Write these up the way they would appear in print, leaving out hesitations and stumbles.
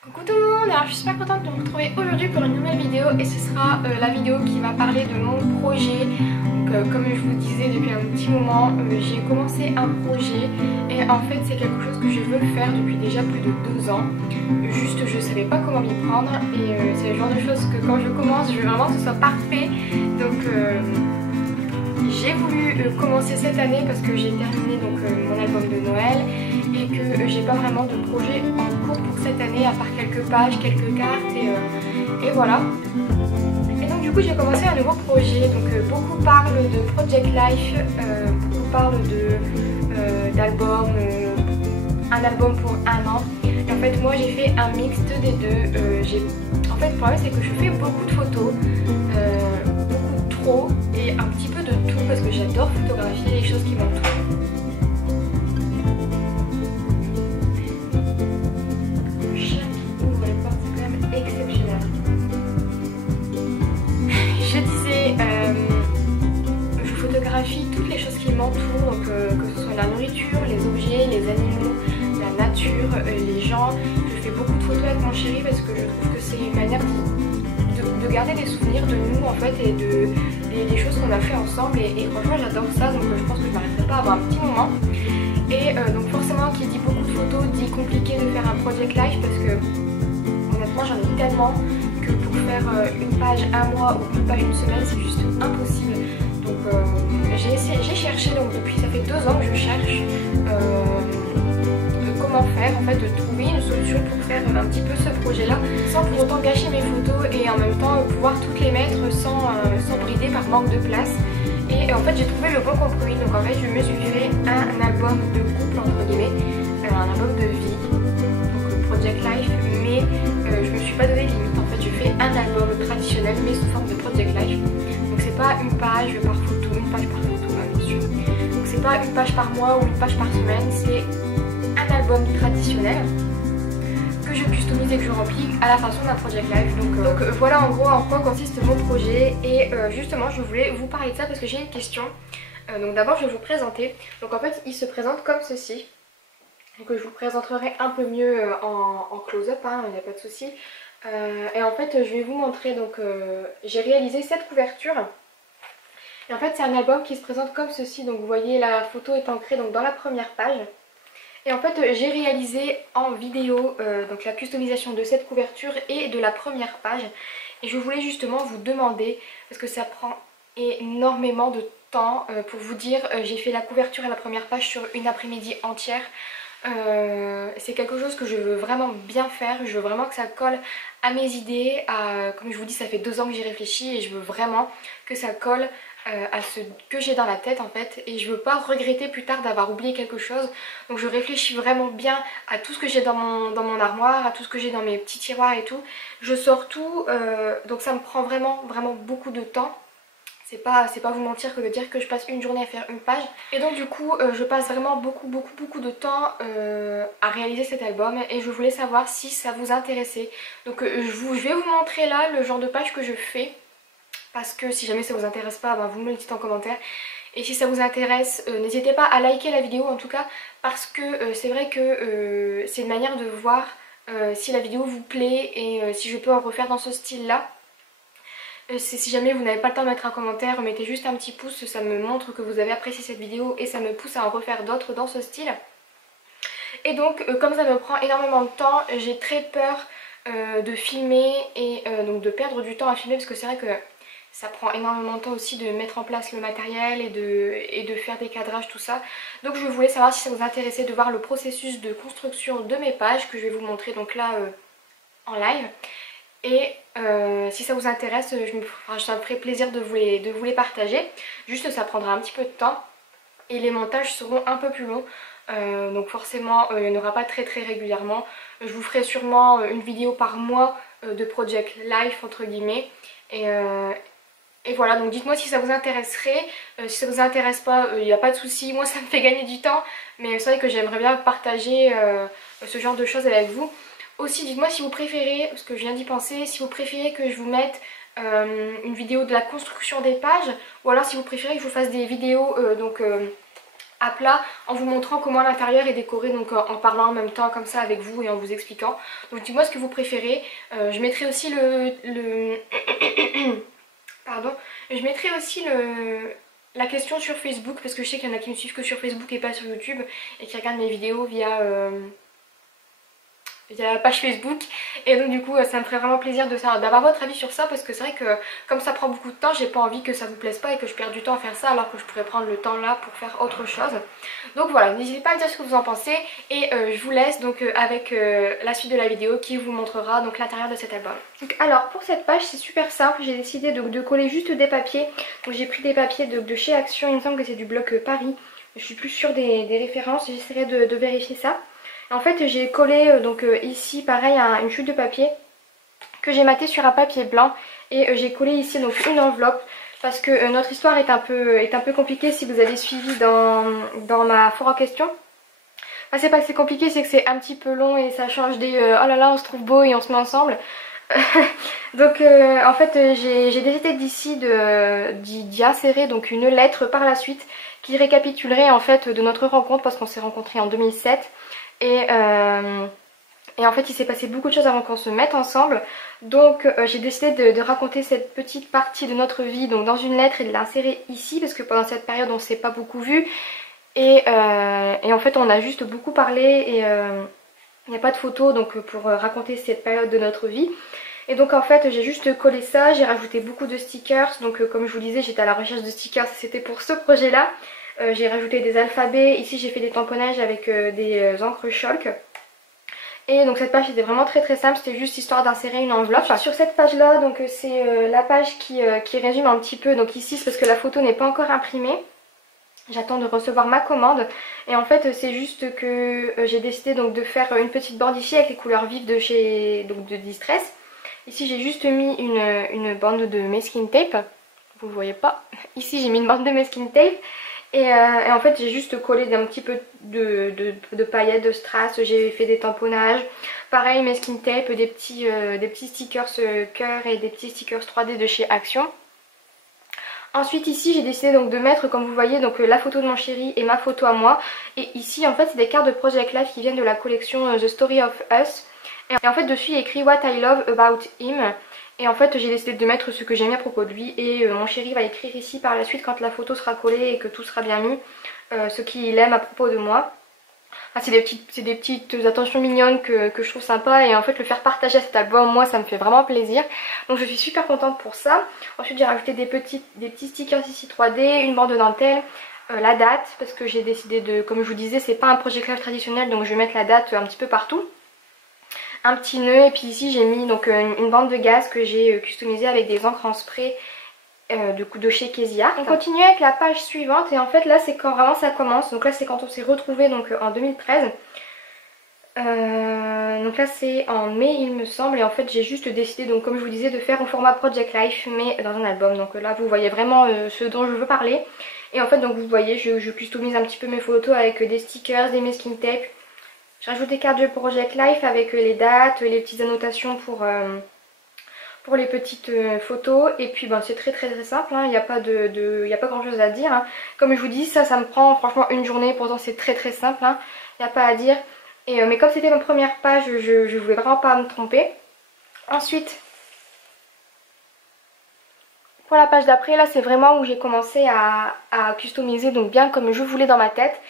Coucou tout le monde, alors je suis super contente de vous retrouver aujourd'hui pour une nouvelle vidéo et ce sera la vidéo qui va parler de mon projet. Donc comme je vous disais depuis un petit moment, j'ai commencé un projet et en fait c'est quelque chose que je veux faire depuis déjà plus de 2 ans. Juste je savais pas comment m'y prendre et c'est le genre de choses que quand je commence je veux vraiment que ce soit parfait. Donc j'ai voulu commencer cette année parce que j'ai terminé donc, mon album de Noël et que j'ai pas vraiment de projet en cours pour cette année à part quelques pages, quelques cartes et voilà. Et donc du coup j'ai commencé un nouveau projet, donc beaucoup parlent de Project Life, beaucoup parlent d'album, un album pour un an. Et en fait moi j'ai fait un mixte des deux. En fait le problème c'est que je fais beaucoup de photos, beaucoup trop et un petit peu de tout parce que j'adore photographier les choses qui m'entourent. Le chat qui ouvre les portes c'est quand même exceptionnel. Je disais, je photographie toutes les choses qui m'entourent, donc que ce soit la nourriture, les objets, les animaux, la nature, les gens. Je fais beaucoup de photos avec mon chéri parce que je trouve que c'est une manière de garder des souvenirs de nous en fait et des choses qu'on a fait ensemble et franchement j'adore ça, donc je pense que je m'arrêterai pas avant un petit moment. Et donc forcément qui dit beaucoup de photos dit compliqué de faire un project live parce que honnêtement j'en ai tellement que pour faire une page un mois ou une page une semaine c'est juste impossible. Donc j'ai cherché, donc depuis ça fait 2 ans que je cherche comment faire en fait, de trouver une solution pour faire un petit peu ce projet là sans pour autant gâcher mes photos et en même temps pouvoir toutes les mettre sans brider par manque de place. Et en fait j'ai trouvé le bon compromis, donc en fait je me suis fait un album de couple entre guillemets, un album de vie, donc Project Life, mais je me suis pas donné de limite. En fait je fais un album traditionnel mais sous forme de Project Life, donc c'est pas une page par photo, une page par photo bien sûr, donc c'est pas une page par mois ou une page par semaine, c'est un album traditionnel que je customise et que je remplis à la façon d'un Project Life. Donc voilà en gros en quoi consiste mon projet et justement je voulais vous parler de ça parce que j'ai une question. Donc d'abord je vais vous présenter. Donc en fait il se présente comme ceci. Donc je vous présenterai un peu mieux en close-up, hein, il n'y a pas de souci. Et en fait je vais vous montrer, donc j'ai réalisé cette couverture. Et en fait c'est un album qui se présente comme ceci. Donc vous voyez la photo est ancrée donc dans la première page. Et en fait j'ai réalisé en vidéo donc la customisation de cette couverture et de la première page. Et je voulais justement vous demander, parce que ça prend énormément de temps, pour vous dire, j'ai fait la couverture et la première page sur une après-midi entière. C'est quelque chose que je veux vraiment bien faire, je veux vraiment que ça colle à mes idées, comme je vous dis ça fait 2 ans que j'y réfléchis et je veux vraiment que ça colle à ce que j'ai dans la tête en fait, et je veux pas regretter plus tard d'avoir oublié quelque chose. Donc je réfléchis vraiment bien à tout ce que j'ai dans mon armoire, à tout ce que j'ai dans mes petits tiroirs et tout. Je sors tout, donc ça me prend vraiment beaucoup de temps. C'est pas vous mentir que de dire que je passe une journée à faire une page. Et donc du coup je passe vraiment beaucoup de temps à réaliser cet album et je voulais savoir si ça vous intéressait. Donc je vais vous montrer là le genre de page que je fais. Parce que si jamais ça vous intéresse pas, ben vous me le dites en commentaire. Et si ça vous intéresse, n'hésitez pas à liker la vidéo en tout cas. Parce que c'est vrai que c'est une manière de voir si la vidéo vous plaît et si je peux en refaire dans ce style là. Si jamais vous n'avez pas le temps de mettre un commentaire, mettez juste un petit pouce, ça me montre que vous avez apprécié cette vidéo et ça me pousse à en refaire d'autres dans ce style. Et donc comme ça me prend énormément de temps, j'ai très peur de filmer et donc de perdre du temps à filmer, parce que c'est vrai que ça prend énormément de temps aussi de mettre en place le matériel et de faire des cadrages, tout ça. Donc je voulais savoir si ça vous intéressait de voir le processus de construction de mes pages que je vais vous montrer donc là en live. Et si ça vous intéresse, ça me ferait plaisir de vous les partager. Juste ça prendra un petit peu de temps et les montages seront un peu plus longs. Donc forcément il n'y en aura pas très régulièrement. Je vous ferai sûrement une vidéo par mois de Project Life entre guillemets. Et voilà, donc dites-moi si ça vous intéresserait. Si ça vous intéresse pas, il n'y a pas de souci. Moi ça me fait gagner du temps, mais c'est vrai que j'aimerais bien partager ce genre de choses avec vous. Aussi dites-moi si vous préférez, parce que je viens d'y penser, si vous préférez que je vous mette une vidéo de la construction des pages, ou alors si vous préférez que je vous fasse des vidéos à plat en vous montrant comment l'intérieur est décoré, donc en parlant en même temps comme ça avec vous et en vous expliquant. Donc dites-moi ce que vous préférez. Je mettrai aussi pardon. Je mettrai aussi la question sur Facebook parce que je sais qu'il y en a qui me suivent que sur Facebook et pas sur YouTube et qui regardent mes vidéos via la page Facebook, et donc du coup ça me ferait vraiment plaisir d'avoir votre avis sur ça, parce que c'est vrai que comme ça prend beaucoup de temps, j'ai pas envie que ça vous plaise pas et que je perde du temps à faire ça alors que je pourrais prendre le temps là pour faire autre chose. Donc voilà, n'hésitez pas à me dire ce que vous en pensez, et je vous laisse donc avec la suite de la vidéo qui vous montrera donc l'intérieur de cet album. Donc, alors pour cette page c'est super simple, j'ai décidé de coller juste des papiers. Donc j'ai pris des papiers de chez Action, il me semble que c'est du bloc Paris, je suis plus sûre des références, j'essaierai de vérifier ça. En fait j'ai collé donc ici pareil une chute de papier que j'ai maté sur un papier blanc, et j'ai collé ici donc une enveloppe parce que notre histoire est un peu compliquée si vous avez suivi dans ma foire en question. Enfin, c'est pas que c'est compliqué, c'est que c'est un petit peu long et ça change des oh là là on se trouve beau et on se met ensemble. Donc en fait j'ai décidé d'ici d'y insérer donc une lettre par la suite qui récapitulerait en fait de notre rencontre, parce qu'on s'est rencontrés en 2007. Et en fait il s'est passé beaucoup de choses avant qu'on se mette ensemble. Donc j'ai décidé de raconter cette petite partie de notre vie donc dans une lettre et de l'insérer ici, parce que pendant cette période on s'est pas beaucoup vu. Et en fait on a juste beaucoup parlé, et il n'y a pas de photos donc pour raconter cette période de notre vie. Et donc en fait j'ai juste collé ça, j'ai rajouté beaucoup de stickers. Donc comme je vous disais j'étais à la recherche de stickers, c'était pour ce projet là. J'ai rajouté des alphabets, ici j'ai fait des tamponnages avec des encres chalk. Et donc cette page était vraiment très simple, c'était juste histoire d'insérer une enveloppe. Sur cette page là, donc c'est la page qui résume un petit peu. Donc ici c'est parce que la photo n'est pas encore imprimée. J'attends de recevoir ma commande, et en fait c'est juste que j'ai décidé donc de faire une petite bande ici avec les couleurs vives de chez de Distress. Ici j'ai juste mis une bande de masking tape, vous le voyez pas, ici j'ai mis une bande de masking tape. Et en fait j'ai juste collé un petit peu de paillettes, de strass, j'ai fait des tamponnages. Pareil masking tape, des petits stickers cœur et des petits stickers 3D de chez Action. Ensuite ici j'ai décidé donc de mettre, comme vous voyez, donc la photo de mon chéri et ma photo à moi. Et ici en fait c'est des cartes de Project Life qui viennent de la collection The Story of Us. Et en fait dessus il y a écrit What I Love About Him. Et en fait j'ai décidé de mettre ce que j'aime à propos de lui, et mon chéri va écrire ici par la suite quand la photo sera collée et que tout sera bien mis, ce qu'il aime à propos de moi. Enfin, c'est des petites attentions mignonnes que je trouve sympa, et en fait le faire partager à cet album, moi ça me fait vraiment plaisir. Donc je suis super contente pour ça. Ensuite j'ai rajouté des petits stickers ici 3D, une bande de dentelle, la date, parce que j'ai décidé de, comme je vous disais c'est pas un Project Life traditionnel, donc je vais mettre la date un petit peu partout. Un petit nœud, et puis ici j'ai mis donc une bande de gaz que j'ai customisée avec des encres en spray de chez Kezia. On continue avec la page suivante, et en fait là c'est quand vraiment ça commence. Donc là c'est quand on s'est retrouvés donc en 2013. Donc là c'est en mai il me semble, et en fait j'ai juste décidé donc comme je vous disais de faire au format Project Life mais dans un album. Donc là vous voyez vraiment ce dont je veux parler. Et en fait donc vous voyez je customise un petit peu mes photos avec des stickers, des masking tape. Je rajoute des cartes de Project Life avec les dates, les petites annotations pour les petites photos. Et puis ben, c'est très simple, hein. Il n'y a pas grand chose à dire, hein. Comme je vous dis ça me prend franchement une journée, pourtant c'est très simple, hein. Il n'y a pas à dire. Et, mais comme c'était ma première page, je voulais vraiment pas me tromper. Ensuite pour la page d'après, là c'est vraiment où j'ai commencé à customiser donc bien comme je voulais dans ma tête.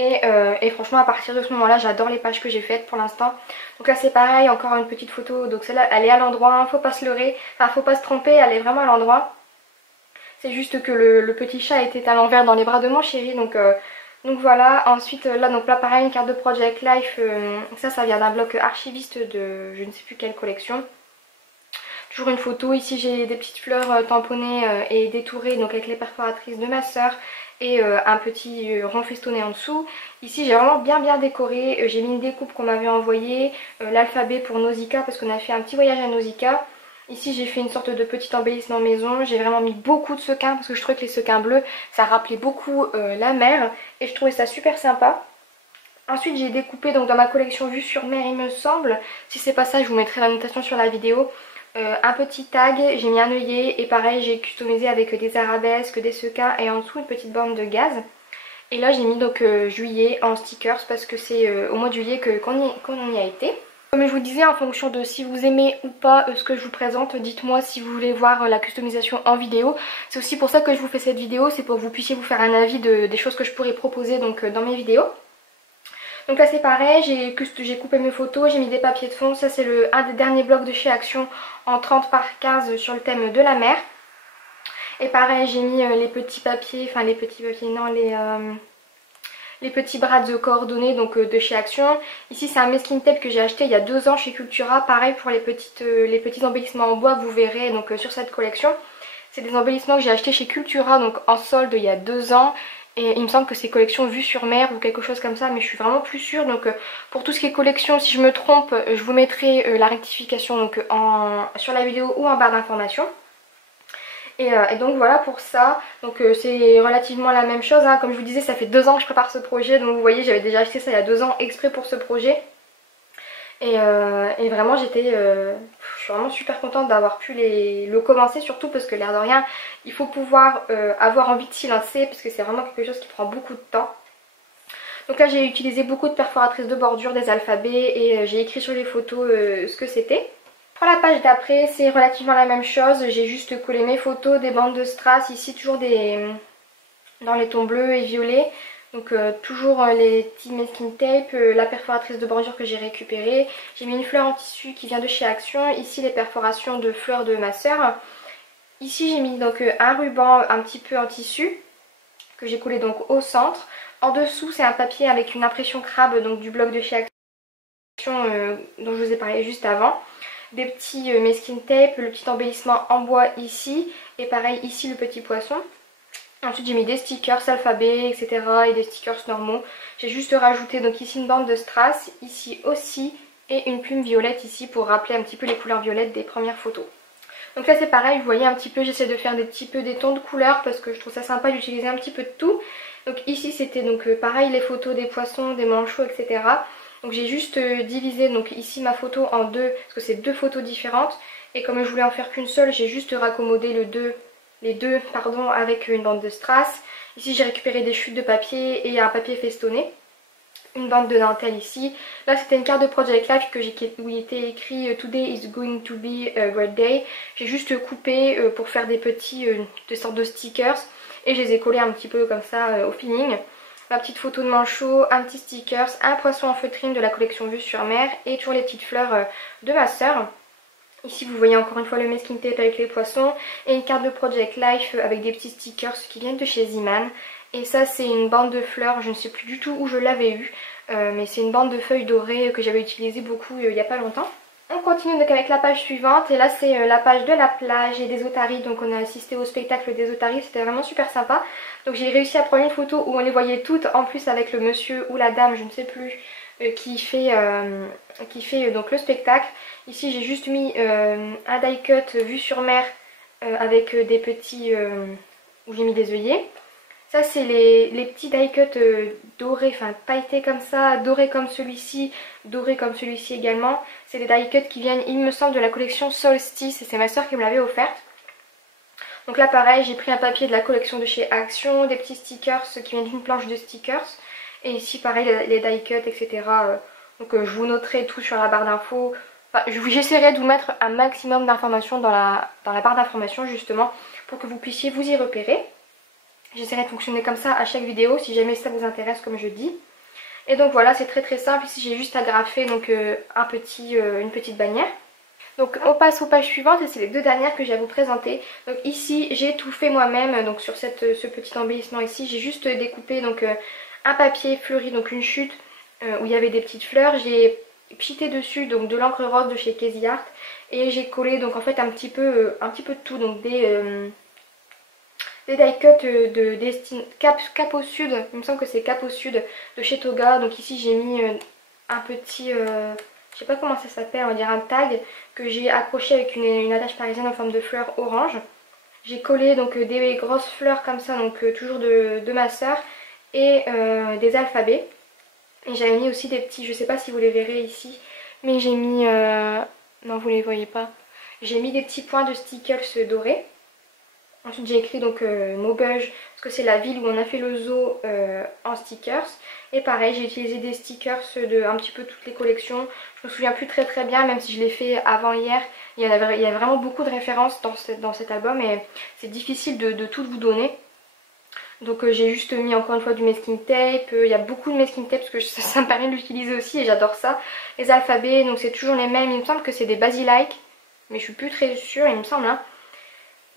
Et franchement à partir de ce moment là j'adore les pages que j'ai faites pour l'instant. Donc là c'est pareil, encore une petite photo, donc celle-là elle est à l'endroit, hein, faut pas se leurrer, enfin faut pas se tromper, elle est vraiment à l'endroit. C'est juste que le petit chat était à l'envers dans les bras de mon chéri, donc voilà. Ensuite là donc là pareil une carte de Project Life, ça vient d'un bloc archiviste de je ne sais plus quelle collection. Toujours une photo, ici j'ai des petites fleurs tamponnées et détourées donc avec les perforatrices de ma soeur. Et un petit rond festonné en dessous. Ici j'ai vraiment bien décoré, j'ai mis une découpe qu'on m'avait envoyée, l'alphabet pour Nausicaa parce qu'on a fait un petit voyage à Nausicaa. Ici j'ai fait une sorte de petit embellissement maison, j'ai vraiment mis beaucoup de sequins parce que je trouvais que les sequins bleus ça rappelait beaucoup la mer, et je trouvais ça super sympa. Ensuite j'ai découpé donc dans ma collection vue sur mer il me semble, si c'est pas ça je vous mettrai la notation sur la vidéo. Un petit tag, j'ai mis un œillet, et pareil j'ai customisé avec des arabesques, des sequins et en dessous une petite bande de gaz. Et là j'ai mis donc juillet en stickers parce que c'est au mois de juillet qu'on y a été. Comme je vous disais, en fonction de si vous aimez ou pas ce que je vous présente, dites-moi si vous voulez voir la customisation en vidéo. C'est aussi pour ça que je vous fais cette vidéo, c'est pour que vous puissiez vous faire un avis des choses que je pourrais proposer donc, dans mes vidéos. Donc là c'est pareil, j'ai coupé mes photos, j'ai mis des papiers de fond. Ça c'est un des derniers blocs de chez Action en 30 par 15 sur le thème de la mer. Et pareil j'ai mis les petits papiers, enfin les petits papiers, non les petits bras de coordonnées donc de chez Action. Ici c'est un masking tape que j'ai acheté il y a 2 ans chez Cultura. Pareil pour les petits embellissements en bois que vous verrez donc sur cette collection. C'est des embellissements que j'ai acheté chez Cultura donc en solde il y a 2 ans. Et il me semble que c'est collection vue sur mer ou quelque chose comme ça, mais je suis vraiment plus sûre. Donc pour tout ce qui est collection, si je me trompe, je vous mettrai la rectification donc, sur la vidéo ou en barre d'information. Et donc voilà pour ça, donc c'est relativement la même chose, hein. Comme je vous disais ça fait 2 ans que je prépare ce projet, donc vous voyez j'avais déjà acheté ça il y a 2 ans exprès pour ce projet. Et vraiment je suis vraiment super contente d'avoir pu le commencer, surtout parce que l'air de rien il faut pouvoir avoir envie de s'y lancer parce que c'est vraiment quelque chose qui prend beaucoup de temps. Donc là j'ai utilisé beaucoup de perforatrices de bordure, des alphabets et j'ai écrit sur les photos ce que c'était. Pour la page d'après c'est relativement la même chose, j'ai juste collé mes photos, des bandes de strass, ici toujours dans les tons bleus et violets. Donc toujours les petits masking tape, la perforatrice de bordure que j'ai récupérée. J'ai mis une fleur en tissu qui vient de chez Action, ici les perforations de fleurs de ma soeur. Ici j'ai mis donc un ruban un petit peu en tissu que j'ai collé donc au centre. En dessous c'est un papier avec une impression crabe donc du bloc de chez Action dont je vous ai parlé juste avant. Des petits masking tape, le petit embellissement en bois ici et pareil ici le petit poisson. Ensuite j'ai mis des stickers alphabets etc et des stickers normaux. J'ai juste rajouté donc ici une bande de strass, ici aussi et une plume violette ici pour rappeler un petit peu les couleurs violettes des premières photos. Donc là c'est pareil, vous voyez un petit peu j'essaie de faire des tons de couleurs parce que je trouve ça sympa d'utiliser un petit peu de tout. Donc ici c'était donc pareil les photos des poissons, des manchots etc. Donc j'ai juste divisé donc ici ma photo en deux parce que c'est 2 photos différentes. Et comme je voulais en faire qu'une seule, j'ai juste raccommodé les deux avec une bande de strass. Ici j'ai récupéré des chutes de papier et un papier festonné. Une bande de dentelle ici. Là c'était une carte de Project Life où il était écrit Today is going to be a great day. J'ai juste coupé pour faire des sortes de stickers. Et je les ai collés un petit peu comme ça au feeling. Ma petite photo de manchot, un petit stickers, un poisson en feutrine de la collection Vue sur mer et toujours les petites fleurs de ma soeur. Ici vous voyez encore une fois le masking tape avec les poissons et une carte de Project Life avec des petits stickers qui viennent de chez Zeeman. Et ça c'est une bande de fleurs, je ne sais plus du tout où je l'avais eu, mais c'est une bande de feuilles dorées que j'avais utilisée beaucoup il n'y a pas longtemps. On continue donc avec la page suivante et là c'est la page de la plage et des otaries. Donc on a assisté au spectacle des otaries, c'était vraiment super sympa. Donc j'ai réussi à prendre une photo où on les voyait toutes en plus avec le monsieur ou la dame, je ne sais plus, qui fait donc le spectacle. Ici j'ai juste mis un die cut vue sur mer avec des petits où j'ai mis des œillets. Ça c'est les petits die cut dorés, enfin pailletés comme ça, dorés comme celui-ci également. C'est des die cut qui viennent il me semble de la collection Solstice et c'est ma soeur qui me l'avait offerte. Donc là pareil j'ai pris un papier de la collection de chez Action, des petits stickers qui viennent d'une planche de stickers. Et ici pareil les die cut etc. Donc je vous noterai tout sur la barre d'infos. Enfin, j'essaierai de vous mettre un maximum d'informations dans la barre d'informations justement pour que vous puissiez vous y repérer. J'essaierai de fonctionner comme ça à chaque vidéo si jamais ça vous intéresse comme je dis. Et donc voilà c'est très simple, ici j'ai juste agrafé donc une petite bannière. Donc on passe aux pages suivantes et c'est les 2 dernières que j'ai à vous présenter. Donc ici j'ai tout fait moi-même, donc sur ce petit embellissement ici j'ai juste découpé donc un papier fleuri, donc une chute où il y avait des petites fleurs. J'ai pchité dessus donc de l'encre rose de chez Casey Art et j'ai collé donc en fait un petit peu de tout, donc des die cut de Cap au Sud, il me semble que c'est Cap au Sud de chez Toga. Donc ici j'ai mis un petit, je sais pas comment ça s'appelle, on va dire un tag que j'ai accroché avec une attache parisienne en forme de fleur orange. J'ai collé donc des grosses fleurs comme ça, donc toujours de ma soeur et des alphabets. Et j'avais mis aussi des petits, je sais pas si vous les verrez ici, mais j'ai mis, non vous les voyez pas, j'ai mis des petits points de stickers dorés. Ensuite j'ai écrit donc Maubeuge parce que c'est la ville où on a fait le zoo en stickers. Et pareil, j'ai utilisé des stickers de un petit peu toutes les collections. Je me souviens plus très bien, même si je l'ai fait avant hier. Il y a vraiment beaucoup de références dans cet album et c'est difficile de toutes vous donner. Donc j'ai juste mis encore une fois du masking tape. Il y a beaucoup de masking tape parce que ça me permet de l'utiliser aussi et j'adore ça. Les alphabets, donc c'est toujours les mêmes. Il me semble que c'est des Basilike, mais je suis plus très sûre, il me semble. Hein.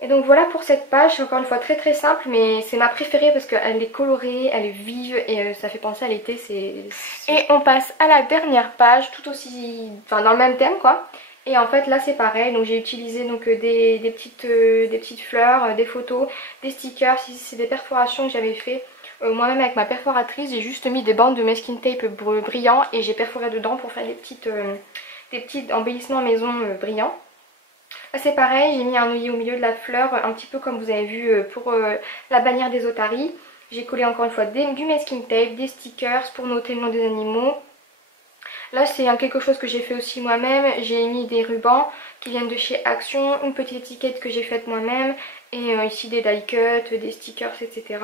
Et donc voilà pour cette page, c'est encore une fois très simple, mais c'est ma préférée parce qu'elle est colorée, elle est vive et ça fait penser à l'été. Et on passe à la dernière page, tout aussi, enfin dans le même thème quoi. Et en fait là c'est pareil, donc j'ai utilisé donc des petites fleurs, des photos, des stickers, ici c'est des perforations que j'avais fait moi-même avec ma perforatrice. J'ai juste mis des bandes de masking tape brillants et j'ai perforé dedans pour faire des petits embellissements maison brillants. Là c'est pareil, j'ai mis un œillet au milieu de la fleur, un petit peu comme vous avez vu pour la bannière des otaries. J'ai collé encore une fois du masking tape, des stickers pour noter le nom des animaux. Là c'est quelque chose que j'ai fait aussi moi-même, j'ai mis des rubans qui viennent de chez Action, une petite étiquette que j'ai faite moi-même et ici des die cuts, des stickers etc.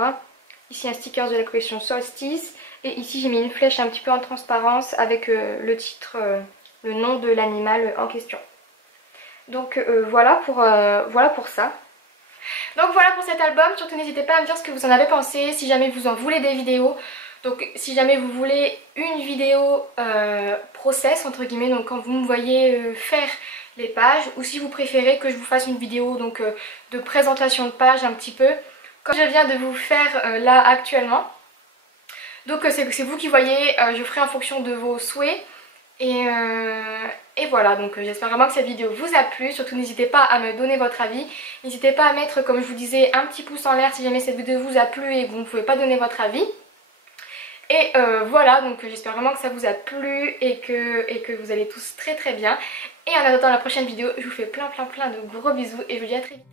Ici un sticker de la collection Solstice et ici j'ai mis une flèche un petit peu en transparence avec le titre, le nom de l'animal en question. Donc voilà pour ça. Donc voilà pour cet album, surtout n'hésitez pas à me dire ce que vous en avez pensé, si jamais vous en voulez des vidéos. Donc si jamais vous voulez une vidéo process entre guillemets, donc quand vous me voyez faire les pages, ou si vous préférez que je vous fasse une vidéo donc de présentation de page un petit peu, comme je viens de vous faire là actuellement. Donc c'est vous qui voyez, je ferai en fonction de vos souhaits. Et voilà, donc j'espère vraiment que cette vidéo vous a plu. Surtout n'hésitez pas à me donner votre avis. N'hésitez pas à mettre, comme je vous disais, un petit pouce en l'air si jamais cette vidéo vous a plu et que vous ne pouvez pas donner votre avis. Et voilà, donc j'espère vraiment que ça vous a plu et que vous allez tous très bien. Et en attendant la prochaine vidéo, je vous fais plein de gros bisous et je vous dis à très vite.